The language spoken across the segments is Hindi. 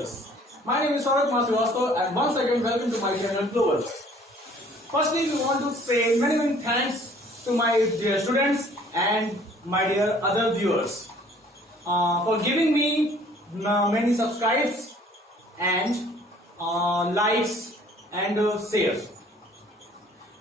viewers. My name is Saurabh Srivastava and once again welcome to my channel Global. Firstly, we want to say many thanks to my dear students and my dear other viewers for giving me many subscribes and likes and shares.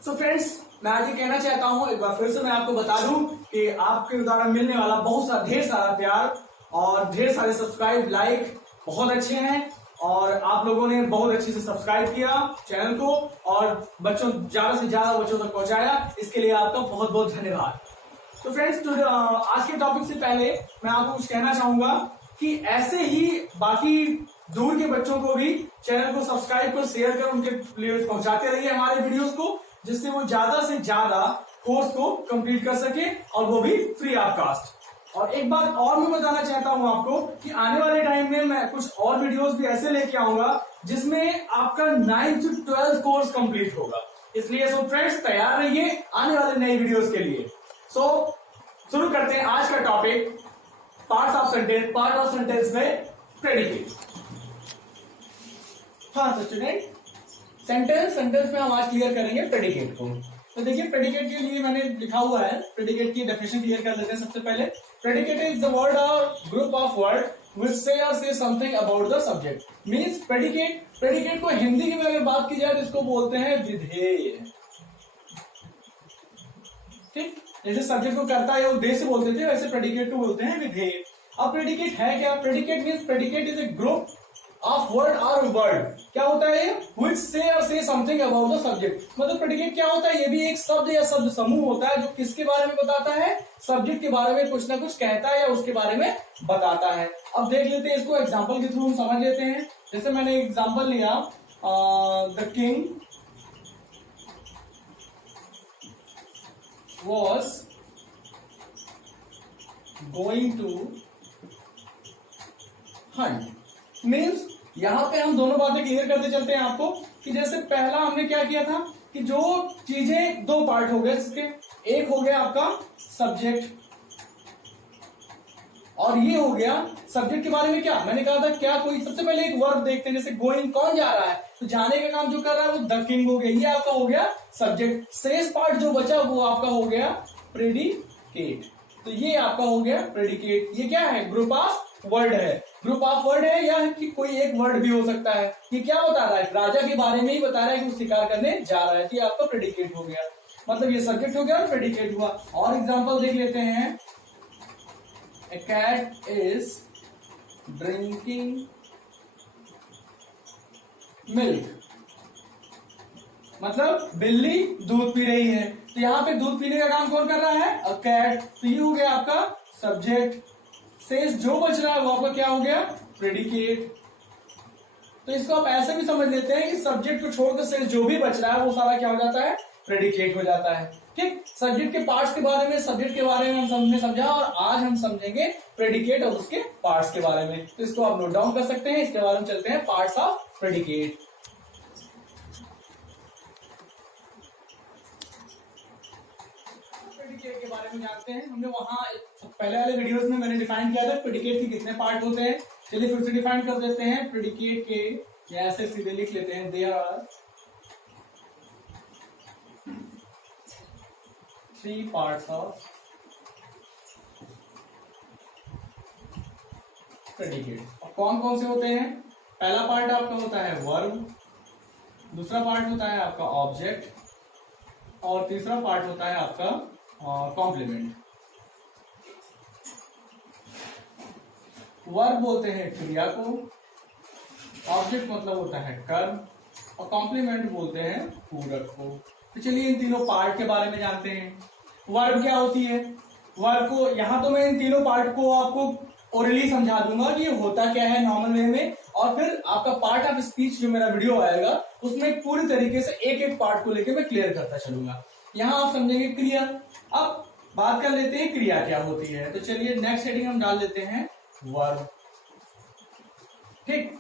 So friends, मैं आज ये कहना चाहता हूँ, एक बार फिर से मैं आपको बता दूं कि आपके द्वारा मिलने वाला ढेर सारा प्यार और ढेर सारे सब्सक्राइब लाइक बहुत अच्छे हैं और आप लोगों ने बहुत अच्छे से सब्सक्राइब किया चैनल को और बच्चों ज्यादा से ज्यादा बच्चों तक पहुंचाया, इसके लिए आपका बहुत बहुत धन्यवाद। तो फ्रेंड्स, आज के टॉपिक से पहले मैं आपको कुछ कहना चाहूंगा कि ऐसे ही बाकी दूर के बच्चों को भी चैनल को सब्सक्राइब कर शेयर कर उनके लिए पहुंचाते रहिए हमारे वीडियोस को, जिससे वो ज्यादा से ज्यादा कोर्स को कंप्लीट कर सके और वो भी फ्री ऑफ कास्ट। और एक बात और मैं बताना चाहता हूं आपको कि आने वाले टाइम में मैं कुछ और वीडियोस भी ऐसे लेके आऊंगा जिसमें आपका 9th to 12th course complete होगा। इसलिए सो फ्रेंड्स, तैयार रहिए आने वाले नए वीडियोस के लिए। सो शुरू करते हैं आज का topic, parts of sentence. Part of sentence में प्रेडिकेट। हाँ तो स्टूडेंट, सेंटेंस में हम आज क्लियर करेंगे प्रेडिकेट को। तो देखिए, प्रेडिकेट के लिए मैंने लिखा हुआ है, प्रेडिकेट की डेफिनेशन क्लियर कर लेते हैं। सबसे पहले, प्रेडिकेट इज द वर्ड और group of word which say something about the subject. Means predicate को हिंदी में अगर बात की जाए तो इसको बोलते हैं विधेय। ठीक, जैसे सब्जेक्ट को करता है उद्देश्य बोलते थे, वैसे प्रेडिकेट को बोलते हैं विधेय। अब प्रेडिकेट है क्या? Predicate means predicate is a group of word और वर्ड। क्या होता है ये? which say something about the subject. मतलब प्रेडिकेट क्या होता है? ये भी एक शब्द या शब्द समूह होता है जो किसके बारे में बताता है? सब्जेक्ट के बारे में कुछ ना कुछ कहता है या उसके बारे में बताता है। अब देख लेते हैं इसको, एग्जाम्पल के थ्रू हम समझ लेते हैं। जैसे मैंने एग्जाम्पल लिया, the king was going to hunt. Means यहां पे हम दोनों बातें क्लियर करते चलते हैं आपको कि जैसे पहला हमने क्या किया था कि जो चीजें दो पार्ट हो गए इसके, एक हो गया आपका सब्जेक्ट और ये हो गया सब्जेक्ट के बारे में क्या मैंने कहा था, क्या कोई सबसे पहले एक वर्ब देखते हैं। जैसे गोइंग, कौन जा रहा है, तो जाने का काम जो कर रहा है वो द किंग हो गया, ये आपका हो गया सब्जेक्ट। शेष पार्ट जो बचा वो आपका हो गया प्रेडिकेट। तो ये आपका हो गया प्रेडिकेट। ये क्या है? ग्रुप ऑफ वर्ड है। ग्रुप ऑफ वर्ड है या कि कोई एक वर्ड भी हो सकता है। ये क्या बता रहा है? राजा के बारे में ही बता रहा है कि वो शिकार करने जा रहा है। तो ये आपका प्रेडिकेट हो गया, मतलब ये सब्जेक्ट हो गया और प्रेडिकेट हुआ। और एग्जांपल देख लेते हैं, ए कैट इज ड्रिंकिंग मिल्क, मतलब बिल्ली दूध पी रही है। तो यहाँ पे दूध पीने का काम कौन कर रहा है? A cat. तो ये हो गया आपका सब्जेक्ट। शेष जो बच रहा है वो आपका क्या हो गया? प्रेडिकेट। तो इसको आप ऐसे भी समझ लेते हैं कि सब्जेक्ट को छोड़कर शेष जो भी बच रहा है वो सारा क्या हो जाता है? प्रेडिकेट हो जाता है। ठीक, सब्जेक्ट के पार्ट्स के बारे में, सब्जेक्ट के बारे में हमने समझा और आज हम समझेंगे प्रेडिकेट और उसके पार्ट्स के बारे में। तो इसको आप नोट डाउन कर सकते हैं। इसके बारे में चलते हैं, पार्ट्स ऑफ प्रेडिकेट। प्रेडिकेट के बारे में जानते हैं। हमने वहां पहले वाले वीडियोस में मैंने डिफाइन किया था प्रेडिकेट के कितने पार्ट होते हैं। चलिए फिर से डिफाइन कर देते हैं। प्रेडिकेट के ऐसे सीधे लिख लेते हैं, there are 3 parts of predicate. और कौन कौन से होते हैं? पहला पार्ट आपका होता है वर्ब, दूसरा पार्ट होता है आपका ऑब्जेक्ट और तीसरा पार्ट होता है आपका कॉम्प्लीमेंट। वर्ब बोलते हैं क्रिया को, ऑब्जेक्ट मतलब होता है कर्म और कॉम्प्लीमेंट बोलते हैं पूरक को। तो चलिए इन तीनों पार्ट के बारे में जानते हैं। वर्ब क्या होती है? वर्ब को यहां तो मैं इन तीनों पार्ट को आपको ओरली समझा दूंगा कि ये होता क्या है नॉर्मल वे में, और फिर आपका पार्ट ऑफ स्पीच जो मेरा वीडियो आएगा उसमें पूरी तरीके से एक एक पार्ट को लेकर मैं क्लियर करता चलूंगा। यहां आप समझेंगे क्रिया। अब बात कर लेते हैं क्रिया क्या होती है। तो चलिए नेक्स्ट हेडिंग हम डाल देते हैं वर्ब। ठीक,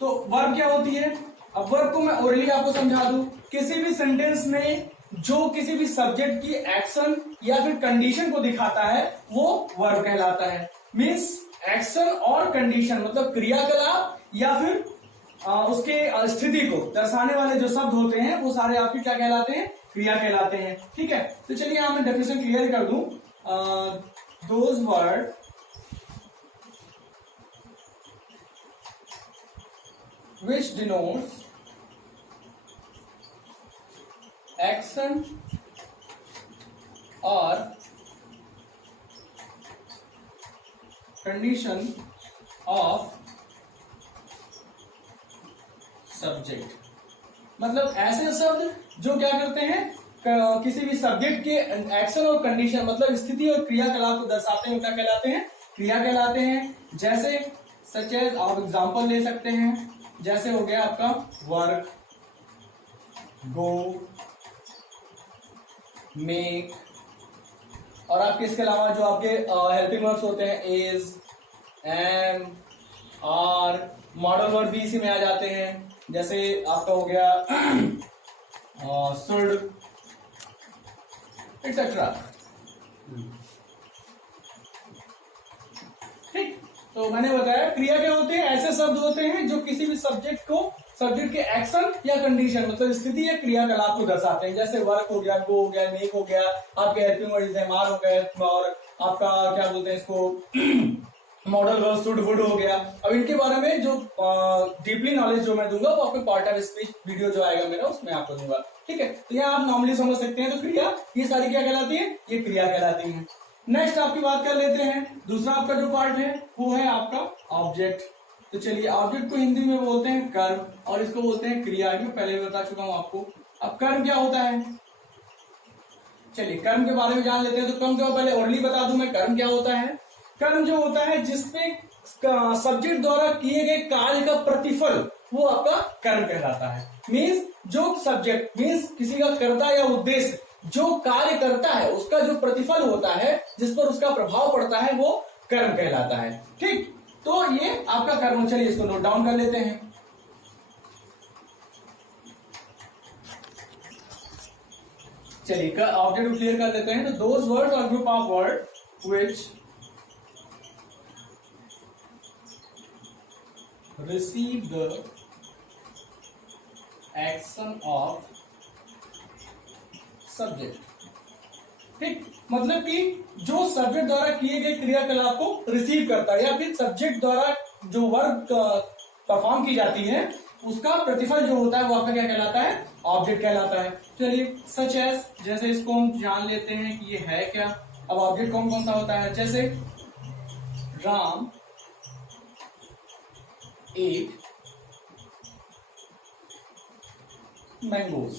तो वर्ब क्या होती है? अब वर्ब को मैं ओरली आपको समझा दूं, किसी भी सेंटेंस में जो किसी भी सब्जेक्ट की एक्शन या फिर कंडीशन को दिखाता है वो वर्ब कहलाता है। मीन्स एक्शन और कंडीशन मतलब क्रियाकलाप या फिर उसके स्थिति को दर्शाने वाले जो शब्द होते हैं वो सारे आपके क्या कहलाते हैं, क्रिया कहलाते हैं। ठीक है, तो चलिए यहां मैं डेफिनेशन क्लियर कर दूं। Those word which denotes action or condition of subject, मतलब ऐसे शब्द जो क्या करते हैं, किसी भी सब्जेक्ट के एक्शन और कंडीशन मतलब स्थिति और क्रियाकलाप को दर्शाते हैं, क्या कहलाते हैं, क्रिया कहलाते हैं। जैसे सच एज, आप एग्जांपल ले सकते हैं, जैसे हो गया आपका वर्क, गो, मेक, और आपके इसके अलावा जो आपके हेल्पिंग वर्ब्स होते हैं is, am, are, modal verb भी इसी में आ जाते हैं। जैसे आपका हो गया शुड एक्सेट्रा। ठीक, तो मैंने बताया क्रिया क्या होते हैं, ऐसे शब्द होते हैं जो किसी भी सब्जेक्ट के एक्शन या कंडीशन मतलब स्थिति या क्रियाकलाप को दर्शाते हैं। जैसे वर्क हो गया, गो हो गया, मेक हो गया, आपके हेल्पिंग वर्ड एमआर हो गए, और आपका क्या बोलते हैं इसको मॉडल वर्ब शुड, वुड हो गया। अब इनके बारे में जो डीपली नॉलेज जो मैं दूंगा वो आपको पार्ट ऑफ स्पीच वीडियो जो आएगा मेरा उसमें आपको दूंगा। ठीक है, तो यहाँ आप नॉर्मली समझ सकते हैं। तो क्रिया ये सारी क्या कहलाती है, ये क्रिया कहलाती है। नेक्स्ट आपकी बात कर लेते हैं, दूसरा आपका जो पार्ट है वो है आपका ऑब्जेक्ट। तो चलिए, ऑब्जेक्ट को हिंदी में बोलते हैं कर्म और इसको बोलते हैं क्रिया। मैं पहले भी बता चुका हूं आपको। अब कर्म क्या होता है, चलिए कर्म के बारे में जान लेते हैं। तो कर्म क्या, पहले ओरली बता दूं मैं कर्म क्या होता है। कर्म जो होता है जिसपे सब्जेक्ट द्वारा किए गए कार्य का प्रतिफल वो आपका कर्म कहलाता है। मीन्स जो सब्जेक्ट मीन्स किसी का कर्ता या उद्देश्य जो कार्य करता है उसका जो प्रतिफल होता है, जिस पर उसका प्रभाव पड़ता है, वो कर्म कहलाता है। ठीक, तो ये आपका कर्म। चलिए इसको नोट डाउन कर लेते हैं। चलिए ऑब्जेक्ट को क्लियर कर लेते हैं। तो दोज वर्ड्स और group of word which receive the action of subject। ठीक, मतलब कि जो सब्जेक्ट द्वारा किए गए क्रियाकलाप को रिसीव करता है या फिर सब्जेक्ट द्वारा जो वर्क परफॉर्म की जाती है उसका प्रतिफल जो होता है वो आपका क्या कहलाता है, ऑब्जेक्ट कहलाता है। चलिए सच एज, जैसे इसको हम जान लेते हैं कि ये है क्या। अब ऑब्जेक्ट कौन कौन सा होता है, जैसे राम एट मैंगोज।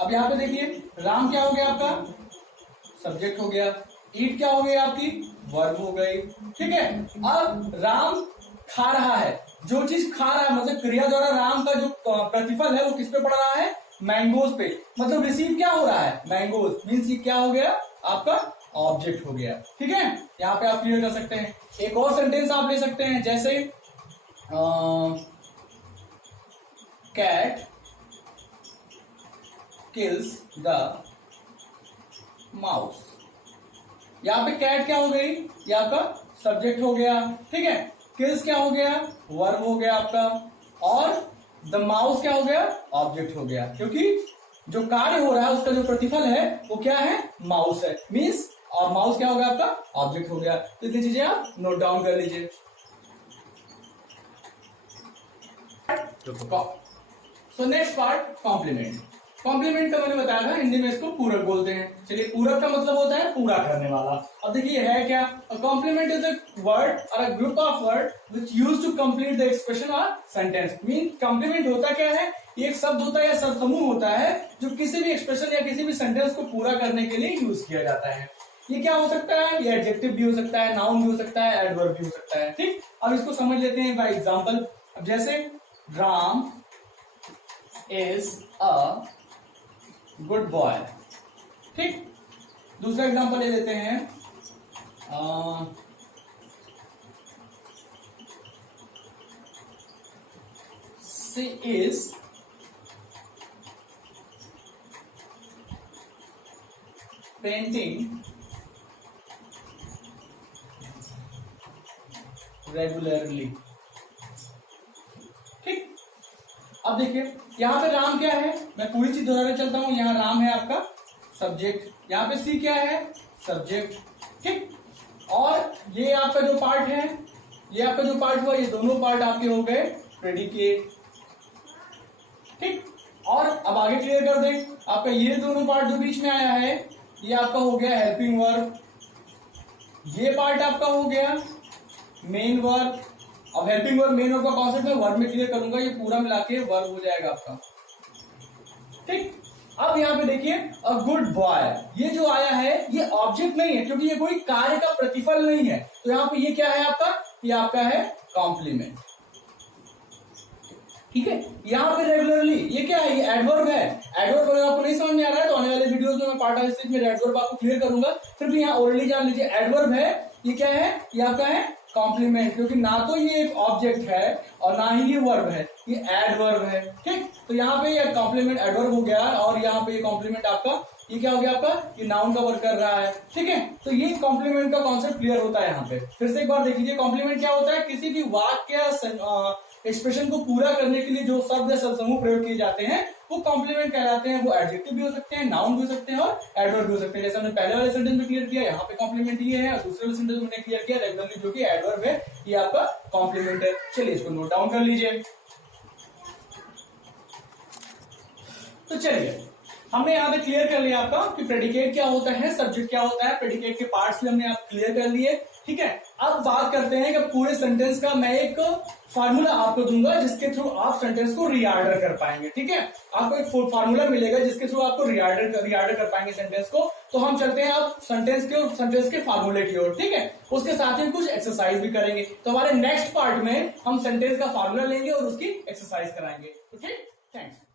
अब यहां पे देखिए, राम क्या हो गया आपका, सब्जेक्ट हो गया, ईट क्या हो गया आपकी, वर्ब हो गई। ठीक है, अब राम खा रहा है, जो चीज खा रहा है मतलब क्रिया द्वारा राम का जो प्रतिफल है वो किस पे पड़ रहा है, मैंगोज पे। मतलब रिसीव क्या हो रहा है, मैंगोज। मीन्स ये क्या हो गया आपका ऑब्जेक्ट हो गया। ठीक है, यहाँ पे आप क्लियर कर सकते हैं। एक और सेंटेंस आप ले सकते हैं, जैसे कैट किल्स द माउस। यहाँ पे कैट क्या हो गई, ये आपका सब्जेक्ट हो गया। ठीक है, किल्स क्या हो गया, वर्ब हो गया आपका, और द माउस क्या हो गया, ऑब्जेक्ट हो गया। क्योंकि जो कार्य हो रहा है उसका जो प्रतिफल है वो क्या है, माउस है। मीन्स और माउस क्या हो गया आपका, ऑब्जेक्ट हो गया। तो इतनी चीजें आप नोट डाउन कर लीजिए। So next part complement. Complement का मैंने बताया था, हिंदी में इसको पूरक बोलते हैं। चलिए, पूरक का मतलब होता है पूरा करने वाला। अब देखिए है क्या, कॉम्प्लीमेंट इज अ वर्ड और a group of word which use to complete the expression और सेंटेंस। मीन कॉम्प्लीमेंट होता क्या है, ये एक शब्द होता है या शब्द समूह होता है जो किसी भी एक्सप्रेशन या किसी भी सेंटेंस को पूरा करने के लिए यूज किया जाता है। ये क्या हो सकता है, ये एडजेक्टिव भी हो सकता है, नाउन भी हो सकता है, एडवर्ब भी हो सकता है। ठीक, अब इसको समझ लेते हैं बाय एग्जांपल। अब जैसे Ram is a good boy. ठीक, दूसरा एग्जांपल ले लेते हैं, शी इज पेंटिंग रेगुलरली। ठीक, अब देखिए यहां पे राम क्या है, मैं पूरी चीज दोहराने चलता हूं। यहां राम है आपका सब्जेक्ट, यहां पे सी क्या है, सब्जेक्ट। ठीक, और ये आपका जो पार्ट है, ये आपका जो पार्ट हुआ, ये दोनों पार्ट आपके हो गए प्रेडिकेट। ठीक, और अब आगे क्लियर कर दें, आपका ये दोनों पार्ट जो बीच में आया है, ये आपका हो गया हेल्पिंग वर्ब, ये पार्ट आपका हो गया मेन वर्ब। अब हेल्पिंग वर्ब मेन वर्ब का कॉन्सेप्ट मैं वर्ब में क्लियर करूंगा, ये पूरा मिला के वर्ब हो जाएगा आपका। ठीक, अब यहां पे देखिए अ गुड बॉय, ये जो आया है ये ऑब्जेक्ट नहीं है, क्योंकि ये कोई कार्य का प्रतिफल नहीं है, तो यहां पे ये क्या है आपका, ये आपका है कॉम्प्लीमेंट। ठीक है, यहां पे रेगुलरली ये क्या है, ये एडवर्ब है। एडवर्ब अगर आपको नहीं समझ में आ रहा है तो आने वाले वीडियोस में मैं पार्ट स्टेज में एडवर्ब आपको क्लियर करूंगा, फिर भी यहां ओरली जान लीजिए एडवर्ब है, ये क्या है, ये आपका है कॉम्प्लीमेंट, क्योंकि ना तो ये एक ऑब्जेक्ट है और ना ही ये वर्ब है, ये एडवर्ब है। ठीक, तो यहाँ पे ये कॉम्प्लीमेंट एडवर्ब हो गया और यहाँ पे ये कॉम्प्लीमेंट आपका ये क्या हो गया आपका, ये नाउन का वर्क कर रहा है। ठीक है, तो ये कॉम्प्लीमेंट का कॉन्सेप्ट क्लियर होता है यहाँ पे। फिर से एक बार देख लीजिए, कॉम्प्लीमेंट क्या होता है, किसी भी वाक्य एक्सप्रेशन को पूरा करने के लिए जो शब्द या शब्द समूह प्रयोग किए जाते हैं वो कॉम्प्लीमेंट कहलाते हैं। वो एडजेक्टिव भी हो सकते हैं, नाउन भी हो सकते हैं और एडवर्ब भी हो सकते हैं। जैसे हमने पहले वाले सेंटेंस में क्लियर किया, यहाँ पे कॉम्प्लीमेंट ये है, और दूसरे वाले सेंटेंस में हमने क्लियर किया रेगुलरली जो कि एडवर्ब है, ये आपका कॉम्प्लीमेंट है। चलिए इसको नोट डाउन कर लीजिए। तो चलिए हमने यहाँ पे क्लियर कर लिया आपका कि प्रेडिकेट क्या होता है, सब्जेक्ट क्या होता है, प्रेडिकेट के पार्ट्स भी हमने आप क्लियर कर लिए। ठीक है, अब बात करते हैं कि पूरे सेंटेंस का मैं एक फार्मूला आपको दूंगा जिसके थ्रू आप सेंटेंस को रीऑर्डर कर पाएंगे। ठीक है, आपको एक फार्मूला मिलेगा जिसके थ्रू आपको रीऑर्डर कर पाएंगे सेंटेंस को। तो हम चलते हैं अब सेंटेंस के फार्मूले की ओर। ठीक है, उसके साथ ही कुछ एक्सरसाइज भी करेंगे। तो हमारे नेक्स्ट पार्ट में हम सेंटेंस का फार्मूला लेंगे और उसकी एक्सरसाइज कराएंगे। ठीक, थैंक्स।